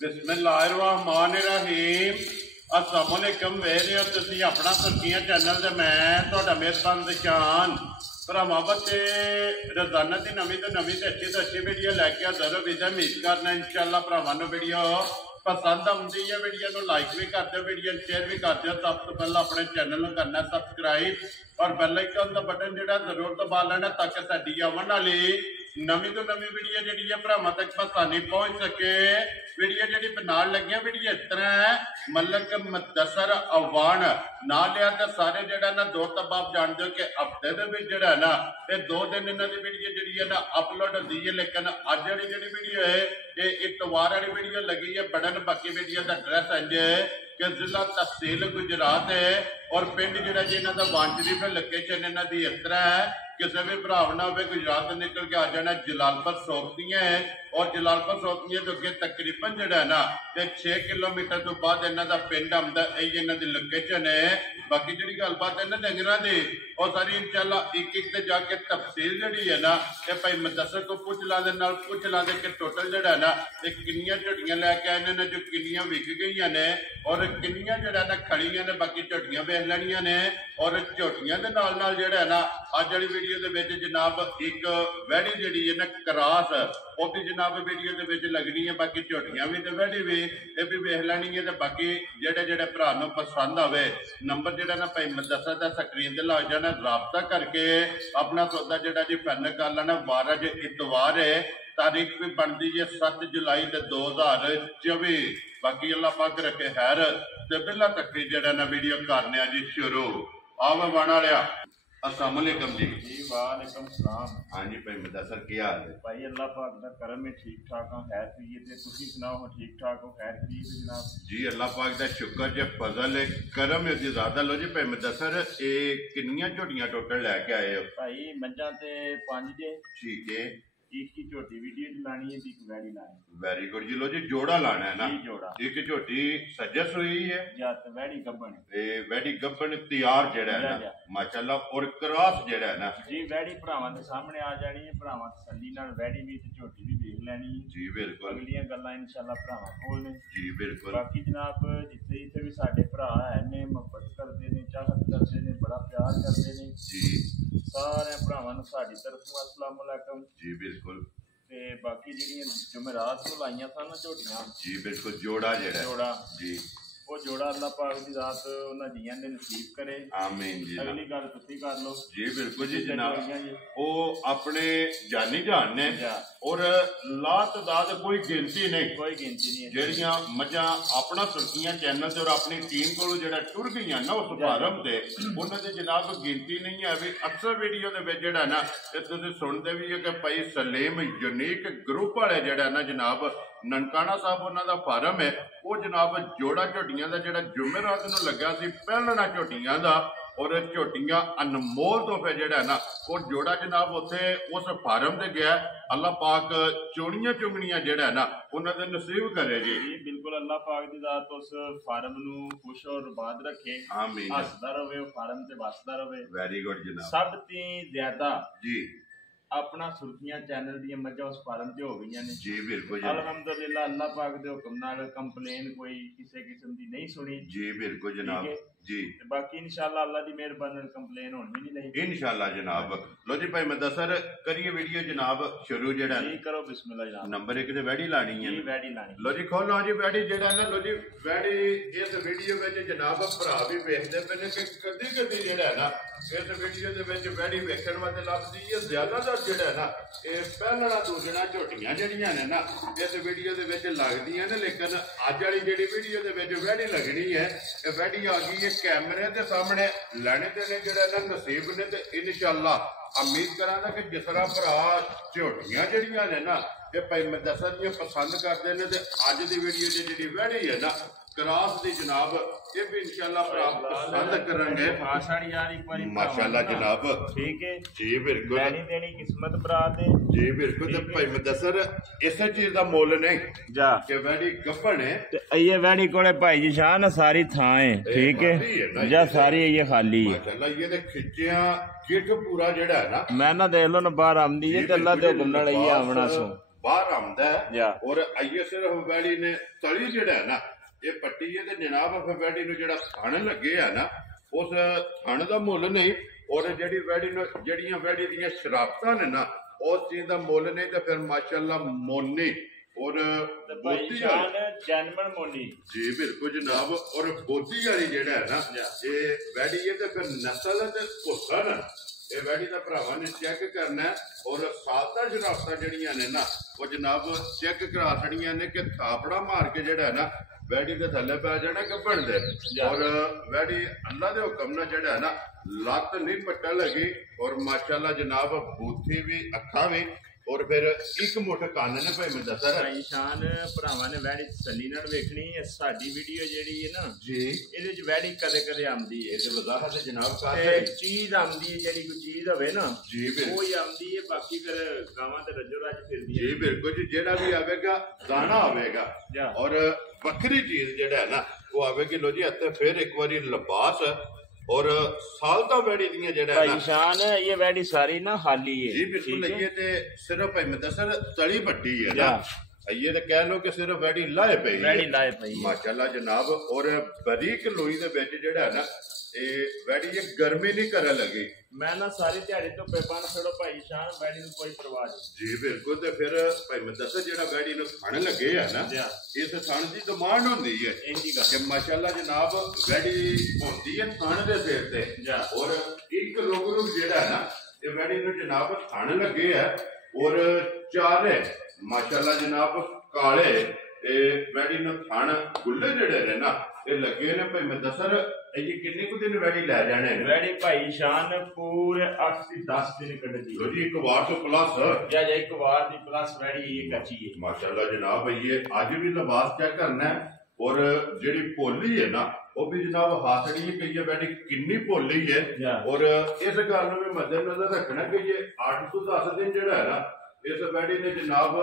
बिस्मिल्लाहिर्रहमानिर्रहीम। अस्सलाम वालेकुम। वेख रहे हो तुसीं अपना सुर्खियां चैनल ते मैं तुहाडा मेहरबान निशान भरावां बच्चे रोजाना की नवीं तो अच्छी वीडियो लैके हाज़र हो। वीडियो उम्मीद करना इंशाअल्लाह भरावां नूं वीडियो पसंद आउंदी है। वीडियो को लाइक भी कर दो, वीडियो शेयर भी कर दो। सब तो पहले अपने चैनल को करना सबसक्राइब और बेल आइकन का बटन जो जरूर दबा लेना ताकि साडी आवन वाली नवीं तो नवीं वीडियो जी भरावां तक आसानी पहुँच सके। वीडियो जी नाल लगिया वीडियो इस तरह है मलक मुदस्सर अवान ना लिया तो सारे जरा ना दोस्त आप जानते हो कि हफ्ते के ना ये 2 दिन इन्हों की वीडियो जी है ना अपलोड होती है। लेकिन अज जी वीडियो है ये इतवार वाली वीडियो लगी है बढ़न। बाकी वीडियो का एड्रैस इंज है कि जिला तहसील गुजरात है और पिंड जो इन्हों का वांछड़ी पे लोकेशन इन्हों की इस तरह है। किसी भी भरा ना हो गुजरात निकल के आ जाना जलालपुर सोपतियां है और जलालपुर सोपतियां तो अगे तकरीबन जो ना 6 किलोमीटर तो बाद इन्हों का पिंड आंदा यही इन्हों की लोकेशन है। बाकी जी गलबात है ना डंगर की और सारी इंशाअल्लाह एक ते जाके तफसील जी है ना ये भाई मुदस्सर को पूछ लाते कि टोटल जो ना किनिया झोटियां लैके आए ने जो किनिया विक गई ने और किनिया जो ना खड़िया ने। बाकी झोटियां वेख लैनिया ने और झोटियां के नाल जो ना अज वाली वीडियो के जनाब एक वैड़ी जी है ना क्रॉस उसकी जनाब वीडियो के लगनी है। बाकी झोटियां भी तो वैड़ी भी ये भी वेख लैनी है। तो बाकी जेडे भरा पसंद आवे नंबर जो ना भाई मुदस्सर का स्क्रीन से लग जाना राबता करके अपना सौदा जो जी फाइनल कर लेना। 12 जो इतवार है तारीख भी बनती है 7 जुलाई 2024। बाकी अल्लाह पाक रखे खैर ते पहला तक जरा ना वीडियो करने जी शुरू आव बना लिया। अस्सलाम वालेकुम जी। वालेकुम सलाम। हाँ जी भाई मुदस्सर की हाल है? भाई अल्लाह पाक दा करम है ठीक ठाक हां खैर खैरियत है। तुसीं सुनाओ ठीक ठाक हो खैर खैरियत है जनाब? जी अल्लाह पाक दा शुक्र जे फजल है करम है जी ज्यादा। लो जी भाई मुदस्सर ये कितनियां झोटियां टोटल लैके आए हो? भाई मज्जां ते 5 जे ठीक है। एक ही झोटी वीडियो च लानी है एक वैड़ी लानी। वेरी गुड जी। लो जी जोड़ा लाना है ना? जी जोड़ा। एक झोटी सजस हुई है या ते वैड़ी गब्बन ते वैड़ी गब्बन तैयार जेड़ा है ना माशाल्लाह और क्रॉस जेड़ा है ना जी वैड़ी भरावां दे सामने आ जानी है। भरावां तसल्ली नाल वैड़ी भी ते झोटी भी देख लैनी है। जी बिल्कुल। अगलियां गल्लां इंशाअल्लाह भरावां कोल ने। जी बिल्कुल। बाकी जनाब जिथे जिथे भी साडे भरा है ने मोहब्बत करदे ने चाहत करदे ने बड़ा प्यार करदे ने जी सारे भरावां नूं साडी तरफों अस्सलाम वालेकुम। जी बिल्कुल। ते बाकी जिहड़ियां जुमेरात नूं लाइयां सन झोटियां जी बिल्कुल जोड़ा जेड़ा जोड़ा जी वो जोड़ा अल्लाह पाक दी रात उन्हां जियां दे नसीब करे। आमीन जी। अगली गल तुसीं कर लो। जी बिल्कुल जी जनाब वो अपने जानी जान ने और लातदाद कोई गिनती नहीं जेड़ियां मझां अपना सुर्खियां चैनल से और अपनी टीम को जेड़ा टुर गई ना उस फार्म से उन्होंने दे जनाब गिनती नहीं है। भी अक्सर वीडियो के जेड़ा ना तुसीं सुनते भी है कि भाई सलीम यूनीक ग्रुप वाले जेड़ा ना जनाब ननकाना साहब उन्होंने फार्म है वो जनाब जोड़ा झोटियां का जेड़ा जुमेरात नूं लग्या सी पहलना झोटियां का और झोटियां अनमोल तोहफे जेड़ा ना वो जोड़ा जनाब उत्थे उस फार्म से गया। अल्लाह पाक चोनियां चुंगनियां जेड़ा ना उन्होंने नसीब करे जी। बिल्कुल अल्लाह पाक दी जात उस फार्म नूं खुश और आबाद रखे। आमीन। हसदा रहे फार्म ते वसदा रहे। वेरी गुड जनाब। सब ती ज्यादा जी अपना सुर्खियां चैनल दी मज्जां उस फार्म ते हो गई ने। जी बिल्कुल। अल्हम्दुलिल्लाह अल्लाह पाक दे हुक्म नाल कंप्लेन कोई किसी किस्म दी नहीं सुनी। जी बिल्कुल जनाब। जी बाकी इंशाअल्लाह अल्लाह दी मेहरबानी कंप्लेन होनी भी नहीं लगी इंशाअल्लाह जनाब। लो जी भाई मुदस्सर करिए वीडियो जनाब शुरू जेड़ा जी करो बिस्मिल्लाह जनाब। नंबर 1 ते वैड़ी लानी है जी वैड़ी लानी। लो जी खोलो जी वैड़ी जेड़ा ना लो जी वैड़ी इस वीडियो में जनाब भरा भी वेखदे पे ने कि कदी कदी जेड़ा ना इस वीडियो दे विच वैड़ी वेखण वास्ते लभदी है ज्यादातर जेड़ा ना ये पहलना दूसरा झोटियां जेड़ियां ने ना इस वीडियो दे विच लगदियां ने। लेकिन अज वाली जेड़ी वीडियो दे विच वैड़ी लगनी है ये वैड़ी आ गई है कैमरे के सामने लैने ते ने जेड़ा ना नसीब ने ते इंशाअल्लाह उम्मीद करांगा कि जिस तरह भरा झोटियां जड़ियां ने ना ये भाई मुदस्सर जी पसंद करते हैं। तो अज की वीडियो जी वैड़ी है ना क्रास दी जनाब ये भी इंशाल्लाह प्राप्त पसंद करेंगे खास वाली यार एक बारी माशाल्लाह जनाब ठीक है जी बिल्कुल लेनी देनी किस्मत भरा दे जी बिल्कुल ते भाई मुदस्सर इस चीज दा मोल नहीं जा कि वैडी गप्पण है ते ये वैडी कोले भाई जी शान सारी थां है ठीक है जा सारी ये खाली है माशाल्लाह ये ते खिच्चिया किट पूरा जेड़ा है ना मैं ना देख लो ना बाहर आमदी है ते अल्लाह दे हुक्म नाल ये आवना सो बाहर आमदा जा है और आइए सिर्फ वैडी ने तली जेड़ा है ना ये पट्टी है ते जनाब वैडी नु जेड़ा थण लगे है ना उस थण दा मुੱਲ नहीं और जेड़ी वैडी नु जेड़ियां वैडी दियां शराफतां ने ना उस चीज दा मुੱਲ नहीं ते फिर माशाल्लाह मोनी और बोती जैनमन मोनी जी बिल्कुल जनाब और बोती वाली जेड़ा है ना ये वैडी है ते फिर नस्ल ते हुसन ये वैडी दा भरावां ने चेक करना है और सालता शराफतां जेड़ियां ने ना वो जनाब चेक करा छड़ियां ने कि थापड़ा मार के जेड़ा है ना वैडी के थले पै जाना गब्बन दे और वैडी अल्लाह दे हुक्म ना जेड़ा है ना लत नहीं पट्टा लगी और माशाल्लाह जनाब बूथी भी अखा भी और फिर एक मुठ कान ने भाई मैं दसा भाई शान भरावां ने वैडी तसल्ली नाल वेखनी है साडी वीडियो जेड़ी है ना जी ਇਹਦੇ ਵਿੱਚ वैडी कदे कदे आंदी है इस वजाहत जनाब का चीज आंदी है जेड़ी कोई चीज होवे ना जी बिल्कुल वो ही आंदी है बाकी फिर गावां ते रजो रज फिरदी है जी बिल्कुल जी जेड़ा भी आवेगा दाना आवेगा और बकरी चीज जेड़ा है ना वो आवेगी लो जी इत्थे फिर एक बारी लिबास और सालता वैडी दियां जेड़ा है ना शान ये वैडी सारी ना खाली है जी बिल्कुल ये ते सिर्फ भाई मुदस्सर तली पट्टी है ना ये तो कह लो कि सिर्फ वैडी लाए पई माशाल्लाह जनाब और बारीक लोई दे विच जेड़ा है ना ये वैडी ये गर्मी नहीं करे लगी मैं ना सारी दिहाड़ी तो पेपन छड़ो भाई शान वैडी नु कोई परवाह नहीं जी बिल्कुल ते फिर भाई मुदस्सर जेड़ा वैडी नु थण लगे है ना इस थण दी डिमांड होंदी है कि माशाल्लाह जनाब वैडी होंदी है थण दे सिर ते और एक लोग जेड़ा है ना ये वैडी नु जनाब थण लगे है और चारे माशाल्लाह जनाब काले वैडी नु थण गुल्ले जेड़े ने ना ये लगे ने भाई मुदस्सर ये कितने को दिन वैडी ले जाने वैडी भाई शान पूरे 8 से 10 दिन कटदी लो जी एक बार तो प्लस या एक बार दी प्लस वैडी ये कच्ची है माशाल्लाह जनाब ये आज भी लिबास चेक करना है और जेडी पोली है ना वो भी जनाब हाथड़ी है कि ये वैडी कितनी पोली है और इस गल में मद्देनजर रखना कि ये 8 से 10 दिन जेड़ा है ना इस वैडी ने जनाब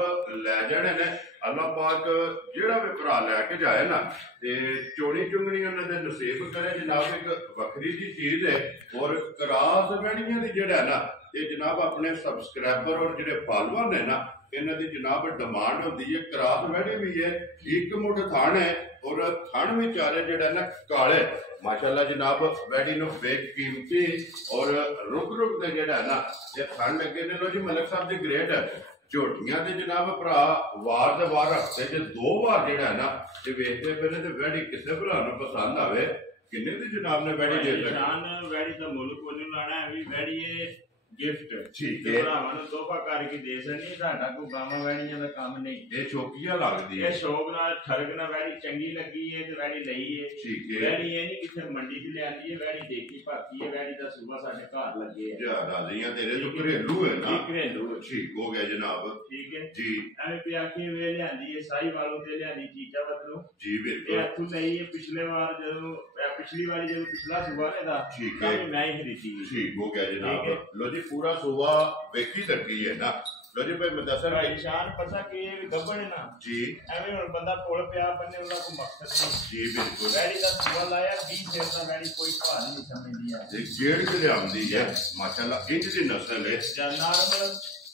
लै जाने ने अल्लाह पाक जेड़ा भी भरा लैके जाए ना ते चोनी चुंगनी उन्होंने नसीब करे जनाब एक वखरी जी चीज है और क्रास वैडियां दी जेड़ा है ना ये जनाब अपने सब्सक्राइबर और जेडे फॉलोअर ने ना इन्हां दी जनाब डिमांड होंदी है क्रास वैडी भी है एक मुठ थान है और थान में चारे जेड़ा ना काले माशाल्लाह जनाब वैडी नु बेकीमती और रुक दे जेड़ा है ना ये थान लगे ने लो जी मलिक साहब दी ग्रेट झोटियां दे जनाब भरा वार दे वार हफ्ते च 2 बार जेड़ा है ना ये वेखते फिर ते वैडी किसे भरा नु पसंद आवे किन्ने दी जनाब ने वैडी दे शान वैडी दा मुल्क कोई लाना है भी वैडी गिफ्ट ठीक है भरावां नु तोहफा करके दे सनी साडा कोई गावां वैडियां दा काम नहीं ये शौकिया लगदी है ये शौक नाल ठरक ना वैडी चंगी लगी है ते वैडी लई है ठीक है वैडी ये नहीं किथे मंडी च ले आंदी है वैडी देखी भाती है वैडी दा सुबह साडे घर लगे है जा राजियां तेरे तो घरेलू है ना घरेलू ठीक हो गया जनाब ठीक है जी एवें पे आके वे ले आंदी है साई वालों ते ले आंदी चीजा बदलो जी बिल्कुल ये अथू लई है पिछले बार जदों पिछली बारी जदों पिछला सुबह ने दा ठीक है मैं ही खरीदी ठीक हो गया जनाब लो जी पूरा सुबह वेखी लगी है ना लो जी भाई मुदस्सर भाई शान पता कि ये गब्बन है ना जी एवें हुन बंदा कोल पिया बन्ने उनका कोई मकसद नहीं जी बिल्कुल वैडी दा सुबह लाया 20 सेर दा वैडी कोई भार नहीं समझदी है एक जेड़ के ले आंदी है माशाल्लाह इंज दी नस्ल है जानवर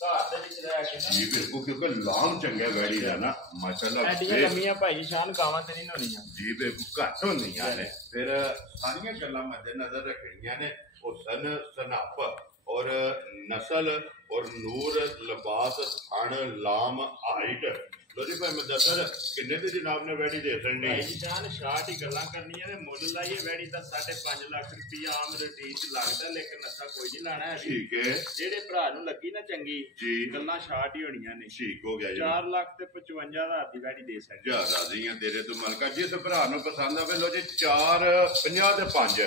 घाट दे विच रह के ना जी बिल्कुल क्योंकि लाम चंगा वैडी है ना माशाल्लाह एडियां लम्मियां भाई शान गावां ते नहीं होनियां जी बिल्कुल घट होंदियां ने फिर सारियां गल्लां मद्देनजर रखणियां ने और सनाप और नस्ल और नूर लिबास थण लाम हाइट लो जी भाई मुदस्सर किन्ने दी जनाब ने वैडी दे सकनी भाई जान शाट ही गल्लां करनियां ने मुੱਲ लाइए वैडी दा 5.5 लाख रुपया आम रेट च लगदा लेकिन नशा कोई नहीं लाना है ठीक है जेडे भरा नु लगी ना चंगी जी गल्लां शाट ही होणियां ने ठीक हो गया 4 लाख ते 55,000 दी वैडी दे सकदे जा राज़ियां तेरे तो मलका जिस भरा नु पसंद आवे लो जी 450 ते 5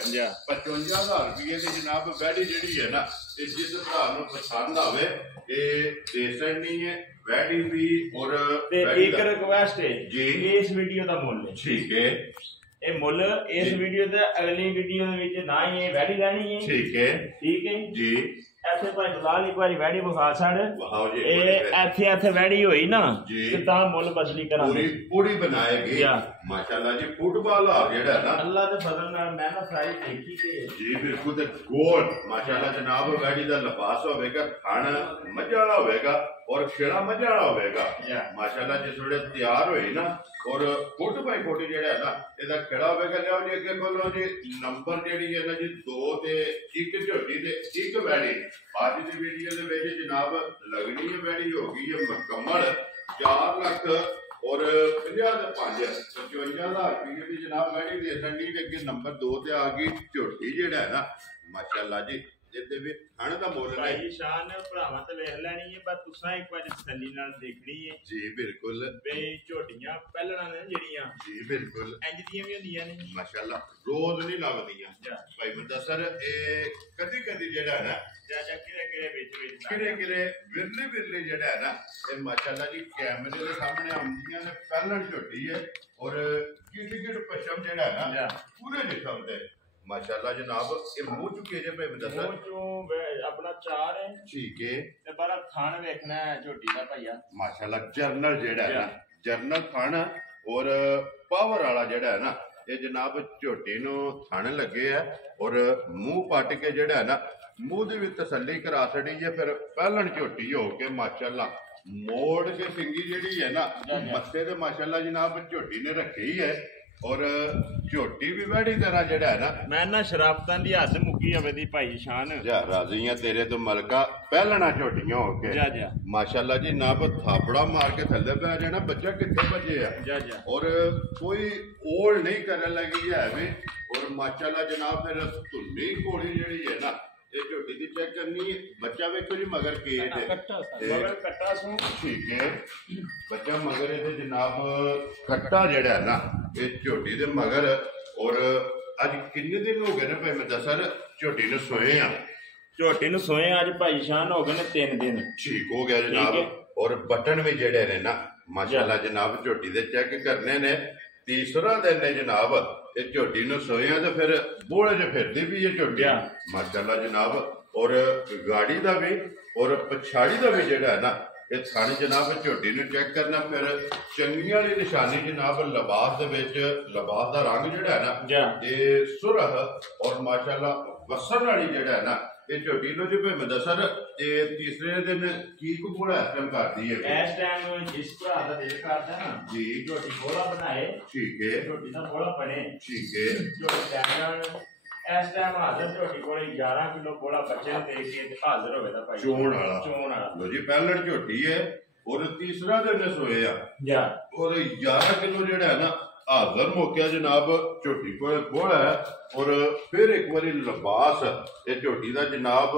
55,000 रुपये दी जनाब वैडी जेडी है ना जिस भरा नु पसंद आवे ये दे सकनी है ਵੈੜੀ ਵੀ ਔਰ ਤੇ ਇੱਕ ਰਿਕਵੈਸਟ ਹੈ ਜੀ ਇਸ ਵੀਡੀਓ ਦਾ ਮੁੱਲ ਹੈ ਠੀਕ ਹੈ ਇਹ ਮੁੱਲ ਇਸ ਵੀਡੀਓ ਤੇ ਅਗਲੀ ਵੀਡੀਓ ਦੇ ਵਿੱਚ ਨਾ ਹੀ ਇਹ ਵੈੜੀ ਲੈਣੀ ਹੈ ਠੀਕ ਹੈ ਜੀ ਇੱਥੇ ਭਾਈ ਬਲਾਲ ਇੱਕ ਵਾਰੀ ਵੈੜੀ ਵਿਖਾ ਛੱਡ ਵਾਓ ਜੀ ਇਹ ਇੱਥੇ ਵੈੜੀ ਹੋਈ ਨਾ ਤੇ ਤਾਂ ਮੁੱਲ ਬਸਲੀ ਕਰਾਂਗੇ ਪੂਰੀ ਬਣਾਏਗੀ ਮਾਸ਼ਾਅੱਲਾ ਜੀ ਫੁੱਟਬਾਲ ਆ ਜਿਹੜਾ ਨਾ ਅੱਲਾ ਦੇ ਫਜ਼ਲ ਨਾਲ ਮੈਂ ਨਾ ਪ੍ਰਾਈਸ ਦੇਖੀ ਕਿ ਜੀ ਬਿਲਕੁਲ ਤੇ ਗੋਲ ਮਾਸ਼ਾਅੱਲਾ ਜਨਾਬ ਵੈੜੀ ਦਾ ਲਿਬਾਸ ਹੋਵੇਗਾ ਖਾਣਾ ਮਜ਼ਾ ਵਾਲਾ ਹੋਵੇਗਾ और खेड़ा मजा वाला होगा माशाल्लाह जिस वे तैयार हुई ना और फुट बाई फुट जो है ना इसका खेड़ा होगा लिया जी अगे बोलो जी नंबर जी है ना जी 2 ते 1 झोटी ते 1 वैड़ी अज की वीडियो के जनाब लगनी है वैड़ी हो गई है मुकम्मल 4 लाख और 50 ते 55,000 रुपये की जनाब वैड़ी दे सकनी अगे नंबर 2 ते आ गई झोटी जो है ना माशाल्लाह जी जिसदे विच खाण दा मुल भाई शान भरावां ते वेख लैनी है पर तुसां एक बार तसल्ली नाल देखनी है जी बिल्कुल वे झोटियां पहलणा ने जेड़ियां जी बिल्कुल इंज दियां भी हुंदियां ने माशाल्लाह रोज नहीं लगदियां भाई मुदस्सर ए कदी कदी जेड़ा है ना जा किरे विच किरे विरले जेड़ा है ना ए माशाल्लाह जी कैमरे दे सामने आउंदियां ने पहलण झोटी है और किट पशम जेड़ा है ना पूरे निकम दे माशाल्लाह जनाब ये मुंह चुके जे पे मुदस्सर मुंह चो अपना चार है ठीक है ते बारा खान देखना है झोटी दा भैया माशाल्लाह जर्नल जेड़ा है ना जर्नल खाना और पावर वाला जेड़ा है ना ये जनाब झोटी नु खान लगे है और मुंह पट के जेड़ा है ना मुंह दी भी तसल्ली करा छड़ी है फिर पहलन झोटी हो के माशाल्लाह मोड़ के सिंगी जेड़ी है ना मत्थे ते माशाल्लाह जनाब झोटी ने रखी है और झोटी भी बड़ी तरह जेड़ा है ना मैं ना शराबतां दी हस मुक्की हवे दी भाई शान जा राजियां तेरे तो मलका पहलना झोटियां हो के जा माशाल्लाह जी ना थापड़ा मार के थल्ले पै जाना बच्चा कितने बजे है जा और कोई ओल नहीं करने लगी है भी और माशाल्लाह जनाब फिर धुन्नी घोड़ी जेड़ी है ना ये झोटी दी चेक करनी है बच्चा वेखो जी मगर के मगर कट्टा सू ठीक है बच्चा मगर ये जनाब कट्टा जेड़ा है ना ये झोटी दे मगर और अज किन्ने दिन हो गए ने भाई मुदस्सर झोटी ने सोए आ झोटी ने सोए अज भाई शान हो गए ने 3 दिन ठीक हो गया जनाब और बटन भी जेड़े ने ना माशाल्लाह जनाब झोटी दे चेक करने ने तीसरा दिन ने जनाब ये झोटी ने सोया तो फिर बोले च फिरती भी ये झोटी माशाल्लाह जनाब और गाड़ी का भी और पछाड़ी का भी जेड़ा है ना ये थाने जनाब झोटी ने चेक करना फिर चंगी वाली निशानी जनाब लिबास लिबास का रंग जेड़ा है ना ये सुरह और माशाल्लाह वसन वाली जेड़ा है ना ये झोटी नो जी भाई मुदस्सर ये तीसरे दिन की को बोला इस टाइम करती है इस टाइम जिस भरा दा दिल करदा ना जी झोटी बोला बनाए ठीक है झोटी दा बोला बने ठीक है झोटी टाइम इस टाइम हाजिर झोटी कोले 11 किलो बोला बच्चे दे के हाजिर होवे दा भाई चोण वाला लो जी पहलण झोटी है और तीसरा दिन सोया जा और 11 किलो जेड़ा है ना हाजर मौके जनाब झोटी को बोल है और फिर एक बार लिबास ये झोटी का जनाब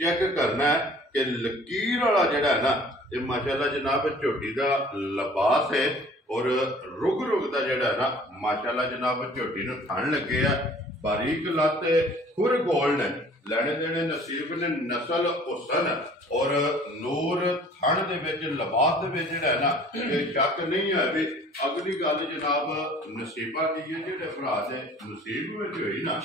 चेक करना है कि लकीर वाला जेड़ा है ना ये माशाल्लाह जनाब झोटी का लिबास है और रुग का जेड़ा है ना माशाल्लाह जनाब झोटी ने खान लगे है बारीक लत खुर गोल ने लेने देने नसीब ने नस्ल हुसन और नूर थण दे विच लिबास दे विच जेड़ा है ना ये शक नहीं है भी अगली गल जनाब नसीबा दी है जेड़े भरा दे नसीब विच होई ना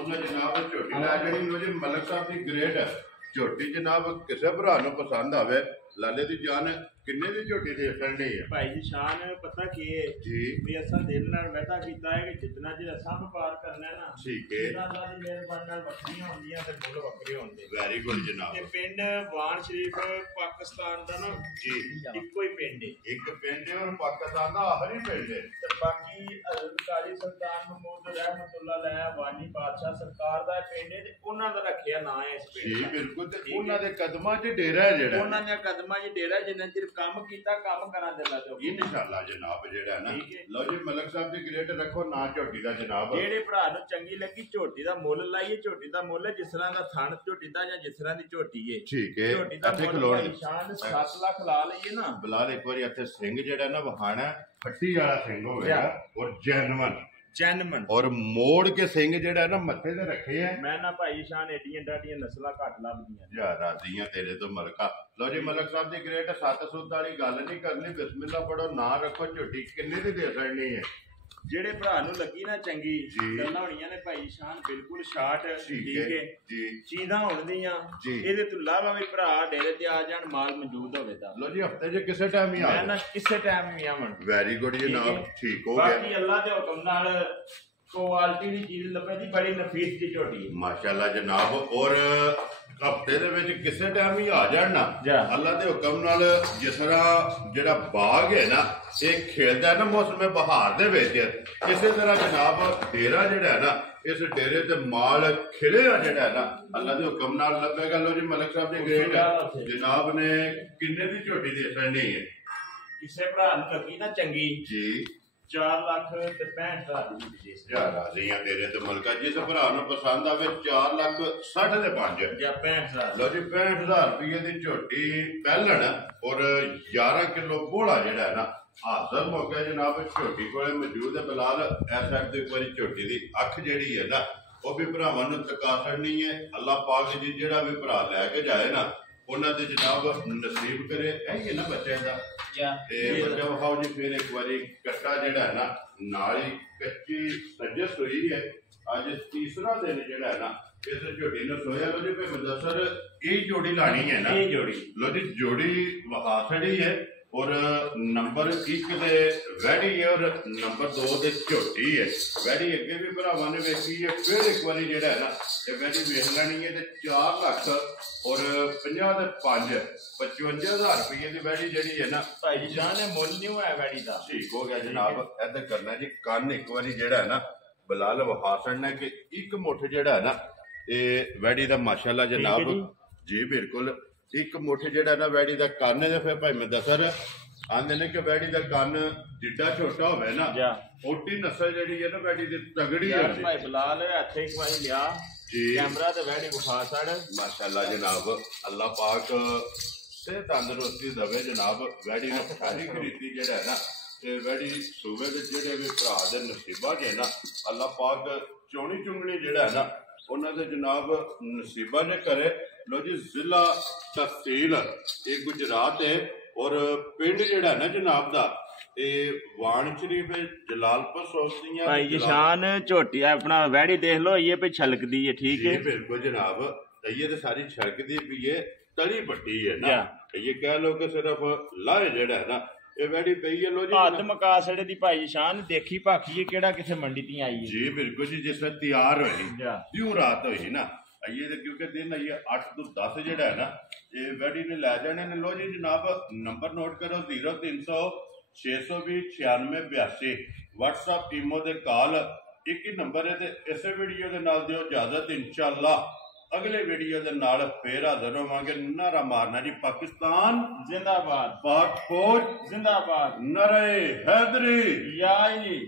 उन्हें जनाब झोटी लै जानी जी मलक साहब दी ग्रेट है झोटी जनाब किसी भरा नूं पसंद आवे लाले दी जान किन्ने दी झोटी देखण दी है भाई जी शान पता की है जी भी असा दिल नाल बैठा कीता है कि जितना जे असा व्यापार करना है ना ठीक है अल्लाह दी मेहरबानी नाल वक्रियां होंदियां ते मुल वक्रे होंदे वेरी गुड जनाब ते पिंड वान शरीफ पाकिस्तान दा ना जी इक्को ही पिंड है एक पिंड है और पाकिस्तान दा आखिरी पिंड है ते बाकी हज़रत काली सुल्तान महमूद रहमतुल्लाह अलैह वानी बादशाह सरकार दा पिंड है ते उन्हां दा रखिया ना है इस पिंड जी बिल्कुल ते उन्हां दे कदमां च डेरा है जेड़ा उन्हां दे कदमां च डेरा जिन्ना चिर काम कीता काम करा देला ते इंशाअल्लाह जनाब जेड़ा ना लो जी मलक साहब दी ग्रेट रखो ना झोटी दा जनाब जेड़े भरा नु चंगी लगी झोटी दा मुੱਲ लाइए झोटी दा मुੱਲ जिस तरह दा थण झोटी दा या जिस तरह दी झोटी है ठीक है झोटी दा मुੱਲ निशान 7 लाख ला लईए ना बिलाल एक बार इत्थे सिंह जेड़ा ना वहाना फट्टी वाला सिंह होवेगा और जेन्युइन ਜੈਨੂਇਨ ਔਰ ਮੋੜ ਕੇ ਸਿੰਘ ਜਿਹੜਾ ਨਾ ਮੱਥੇ ਤੇ ਰੱਖੇ ਆ। ਮੈਂ ਨਾ ਭਾਈ ਸ਼ਾਨ ਏਡੀਆਂ ਡਾਡੀਆਂ ਨਸਲਾਂ ਘੱਟ ਲੱਭਦੀਆਂ ਯਾਰ ਰਾਜ਼ੀਆਂ ਤੇਰੇ ਤੋਂ ਮਲਕਾ। ਲੋ ਜੀ ਮਲਕ ਸਾਹਿਬ ਦੀ ਗ੍ਰੇਟ 7 ਸੁੱਧ ਵਾਲੀ ਗੱਲ ਨਹੀਂ ਕਰਨੀ, ਬਿਸਮਿਲ੍ਲਾ ਪੜੋ, ਨਾ ਰੱਖੋ ਝੋਟੀ। ਕਿੰਨੇ ਦੀ ਦੇ ਸਕਣੀ ਹੈ? ਜਿਹੜੇ ਭਰਾ ਨੂੰ ਲੱਗੀ ਨਾ ਚੰਗੀ ਗੱਲਾਂ ਹੋਣੀਆਂ ਨੇ ਭਾਈ ਸ਼ਾਨ, ਬਿਲਕੁਲ ਸ਼ਾਰਟ ਠੀਕ ਹੈ ਜੀ, ਚੀਜ਼ਾਂ ਹੋਣਦੀਆਂ ਇਹਦੇ ਤੋਂ ਇਲਾਵਾ ਵੀ ਭਰਾ ਡੇਰੇ ਤੇ ਆ ਜਾਣ, ਮਾਲ ਮੌਜੂਦ ਹੋਵੇ ਤਾਂ। ਲੋ ਜੀ ਹਫਤੇ 'ਚ ਕਿਸੇ ਟਾਈਮ ਹੀ ਆ ਮੈਂ ਨਾ ਕਿਸੇ ਟਾਈਮ ਵੀ ਆਵਣ। ਵੈਰੀ ਗੁੱਡ ਜਨਾਬ, ਠੀਕ ਹੋ ਗਿਆ। ਬਾਕੀ ਅੱਲਾ ਦੇ ਹੁਕਮ ਨਾਲ ਕੁਆਲਿਟੀ ਦੀ ਚੀਜ਼ ਲੱਭੇ ਦੀ, ਬੜੀ ਨਫੀਸ ਦੀ ਝੋਟੀ ਮਾਸ਼ਾਅੱਲਾ ਜਨਾਬ। ਔਰ ਹਫਤੇ ਦੇ ਵਿੱਚ ਕਿਸੇ ਟਾਈਮ ਹੀ ਆ ਜਾਣ ਨਾ, ਅੱਲਾ ਦੇ ਹੁਕਮ ਨਾਲ। ਜਿਸ ਤਰ੍ਹਾਂ ਜਿਹੜਾ ਬਾਗ ਹੈ ਨਾ ਇਹ ਖਿਲਦਾ ਨਾ ਮੌਸਮ ਬਹਾਰ ਦੇ ਵਿੱਚ, ਇਸੇ ਤਰ੍ਹਾਂ ਜਨਾਬ ਡੇਰਾ ਜਿਹੜਾ ਹੈ ਨਾ, ਇਸ ਡੇਰੇ ਤੇ ਮਾਲ ਖਿਲਿਆ ਜਿਹੜਾ ਹੈ ਨਾ ਅੱਲਾ ਦੇ ਹੁਕਮ ਨਾਲ ਲੱਭੇਗਾ। ਲੋ ਜੀ ਮਲਕ ਸਾਹਿਬ ਦੀ ਗ੍ਰੇਟ ਜਨਾਬ ਨੇ ਕਿੰਨੇ ਦੀ ਝੋਟੀ ਦੇ ਸਕਣੀ ਹੈ? ਕਿਸੇ ਭਰਾ ਨੂੰ ਲੱਗੀ ਨਾ ਚੰਗੀ ਜੀ 4,65,000 ਦੀ ਯਾਰ ਰਾਜ਼ੀਆਂ ਤੇਰੇ ਤੇ ਮਲਕਾ। ਜਿਸ ਭਰਾ ਨੂੰ ਪਸੰਦ ਆਵੇ 4,60,000 ਦੇ 5 ਜਾਂ 65,000। ਲੋ ਜੀ 65,000 ਰੁਪਏ ਦੀ ਝੋਟੀ ਪਹਿਲਣ ਔਰ 11 ਕਿਲੋ ਬੋੜਾ ਜਿਹੜਾ ਹੈ ਨਾ ਹਾਜ਼ਰ ਮੌਕਾ ਜਨਾਬ ਝੋਟੀ ਕੋਲੇ ਮੌਜੂਦ ਹੈ। ਬਿਲਾਲ ਇਸ ਸਾਈਡ ਤੇ ਇੱਕ ਵਾਰੀ ਝੋਟੀ ਦੀ ਅੱਖ ਜਿਹੜੀ ਹੈ ਨਾ ਉਹ ਵੀ ਭਰਾਵਾਂ ਨੂੰ ਤਕਾ ਛੱਡਣੀ ਹੈ। ਅੱਲਾਹ ਪਾਕ ਜੀ ਜਿਹੜਾ ਵੀ ਭਰਾ ਲੈ ਕੇ ਜਾਏ ਨਾ ਉਹਨਾਂ ਦੇ ਜਨਾਬ ਨਸੀਬ ਕਰੇ। ਇਹ ਨਾ ਬੱਚੇ ਦਾ ਤੇ ਬੱਚਾ ਵਿਖਾਓ ਜੀ। ਫਿਰ ਇੱਕ ਵਾਰੀ ਕੱਟਾ ਜਿਹੜਾ ਹੈ ਨਾ ਨਾਲ ਹੀ ਕੱਚੀ ਸੱਜਸ ਹੋਈ ਹੈ। ਅੱਜ ਤੀਸਰਾ ਦਿਨ ਜਿਹੜਾ ਹੈ ਨਾ ਇਸ ਝੋਟੀ ਨੂੰ ਸੋਇਆ। ਲੋ ਜੀ ਭਾਈ ਮੁਦੱਸਰ ਇਹ ਜੋੜੀ ਲਾਣੀ ਹੈ ਨਾ, ਇਹ ਜੋੜੀ ਲੋ ਜੀ ਜੋੜੀ ਵਿਖਾ ਛੜੀ ਹੈ। ਔਰ ਨੰਬਰ 1 ਦੇ ਵੈੜੀ ਹੈ ਔਰ ਨੰਬਰ 2 ਦੇ ਝੋਟੀ ਹੈ। ਵੈੜੀ ਅੱਗੇ ਵੀ ਭਰਾਵਾਂ ਨੇ ਵੇਖੀ ਹੈ, ਫਿਰ ਇੱਕ ਵਾਰੀ ਜਿਹੜਾ ਹੈ ਨਾ ਇਹ ਵੈੜੀ ਵੇਖ ਲੈਣੀ ਹੈ। ਤੇ 4 ਲੱਖ ਔਰ 50 ਦੇ 5 55,000 ਰੁਪਏ ਦੀ ਵੈੜੀ ਜਿਹੜੀ ਹੈ ਨਾ ਭਾਈ ਜਾਨ ਨੇ ਮੁੱਲ ਨਹੀਂ ਹੋਇਆ ਵੈੜੀ ਦਾ। ਠੀਕ ਹੋ ਗਿਆ ਜਨਾਬ। ਏਦਾਂ ਕਰਨਾ ਜੀ, ਕੰਨ ਇੱਕ ਵਾਰੀ ਜਿਹੜਾ ਹੈ ਨਾ ਬਲਾਲ ਵਿਖਾ ਛੱਡਣਾ ਕਿ ਇੱਕ ਮੁੱਠ ਜਿਹੜਾ ਹੈ ਨਾ ਇਹ ਵੈੜੀ ਦਾ ਮਾਸ਼ਾਅੱਲਾ ਜਨਾਬ ਜੀ ਬਿਲਕੁਲ ਇੱਕ ਮੁੱਠ ਜਿਹੜਾ ਨਾ ਵੈੜੀ ਦਾ ਕੰਨ ਹੈ। ਫਿਰ ਭਾਈ ਮੁਦੱਸਰ ਆਂਦੇ ਨੇ ਕਿ ਵੈੜੀ ਦਾ ਕੰਨ ਜਿੱਡਾ ਛੋਟਾ ਹੋਵੇ ਨਾ ਓਟੀ ਨਸਲ ਜਿਹੜੀ ਹੈ ਨਾ ਵੈੜੀ ਦੀ ਤਗੜੀ ਹੈ। ਭਾਈ ਬਲਾਲ ਹੱਥੇ ਇੱਕ ਵਾਰੀ ਲਿਆ ਕੈਮਰਾ ਤੇ ਵੈੜੀ ਵਿਖਾ ਛੱਡ। ਮਾਸ਼ਾਅੱਲਾ ਜਨਾਬ ਅੱਲਾਹ ਪਾਕ ਸਿਹਤ ਤੰਦਰੁਸਤੀ ਦੇਵੇ ਜਨਾਬ। ਵੈੜੀ ਨੂੰ ਸਾਰੀ ਖਰੀਦੀ ਜਿਹੜਾ ਹੈ ਨਾ ਤੇ ਵੈੜੀ ਸੂਬੇ ਦੇ ਜਿਹੜੇ ਵੀ ਭਰਾ ਦੇ ਨਸੀਬਾਂ ਜੇ ਨਾ ਅੱਲਾਹ ਪਾਕ ਚੋਣੀ ਚੁੰਗਣੀ ਜਿਹੜਾ ਹੈ ਨਾ ਉਹਨਾਂ ਦੇ ਜਨਾਬ ਨਸੀਬਾਂ ਨੇ ਕਰੇ। ਲੋ ਜੀ ਜ਼ਿਲ੍ਹਾ ਤਹਿਸੀਲ ਇਹ ਗੁਜਰਾਤ ਹੈ ਔਰ ਪਿੰਡ ਜਿਹੜਾ ਨਾ ਜਨਾਬ ਦਾ ਇਹ ਵਾਣ ਸ਼ਰੀਫ ਜਲਾਲਪੁਰ ਸੋਸਤੀਆਂ। ਭਾਈ ਜਸ਼ਾਨ ਝੋਟੀ ਆਪਣਾ ਵੈੜੀ ਦੇਖ ਲੋ ਇਹ ਪੇ ਛਲਕਦੀ ਹੈ ਠੀਕ ਹੈ ਬਿਲਕੁਲ ਜਨਾਬ। ਇਹ ਤੇ ਸਾਰੀ ਛਲਕਦੀ ਪਈ ਹੈ, ਤਲੀ ਪੱਟੀ ਹੈ ਨਾ। ਇਹ ਕਹਿ ਲੋ ਕਿ ਸਿਰਫ ਲਾਹੇ ਜਿਹੜਾ ਹੈ ਨਾ ਇਹ ਵੈੜੀ ਪਈ ਹੈ। ਲੋ ਜੀ ਹੱਦ ਮਕਾ ਸੜੇ ਦੀ ਭਾਈ ਜਸ਼ਾਨ ਦੇਖੀ ਭਾਖੀਏ ਕਿਹੜਾ ਕਿਸੇ ਮੰਡੀ ਤੀ ਆਈ ਹੈ ਜੀ ਬਿਲਕੁਲ ਜੀ। ਜਿਸ ਵੇਲੇ ਤਿਆਰ ਹੋਈ ਜਿਉਂ ਰਾਤ ਹੋਈ ਨਾ ਇਹ ਤੇ ਕਿਉਂਕਿ ਦਿਨ ਆਈ 8 ਤੋਂ 10 ਜਿਹੜਾ ਹੈ ਨਾ ਇਹ ਵੈੜੀ ਨੇ ਲੈ ਜਾਣੇ ਨੇ। ਲੋ ਜੀ ਜਨਾਬ ਨੰਬਰ ਨੋਟ ਕਰੋ 0300 620 9682 WhatsApp ਈਮੋ ਦੇ ਕਾਲ ਇੱਕ ਹੀ ਨੰਬਰ ਹੈ। ਤੇ ਇਸੇ ਵੀਡੀਓ ਦੇ ਨਾਲ ਦਿਓ ਇਜਾਜ਼ਤ। ਇਨਸ਼ਾਅੱਲਾ ਅਗਲੇ ਵੀਡੀਓ ਦੇ ਨਾਲ ਫੇਰ ਹਾਜ਼ਰ ਹੋਵਾਂਗੇ। ਨਾਰਾ ਮਾਰਨਾ ਜੀ ਪਾਕਿਸਤਾਨ ਜ਼ਿੰਦਾਬਾਦ, ਪਾਕ ਫੌਜ ਜ਼ਿੰਦਾਬਾਦ, ਨਾਰੇ ਹੈਦਰੀ ਯਾ ਅਲੀ।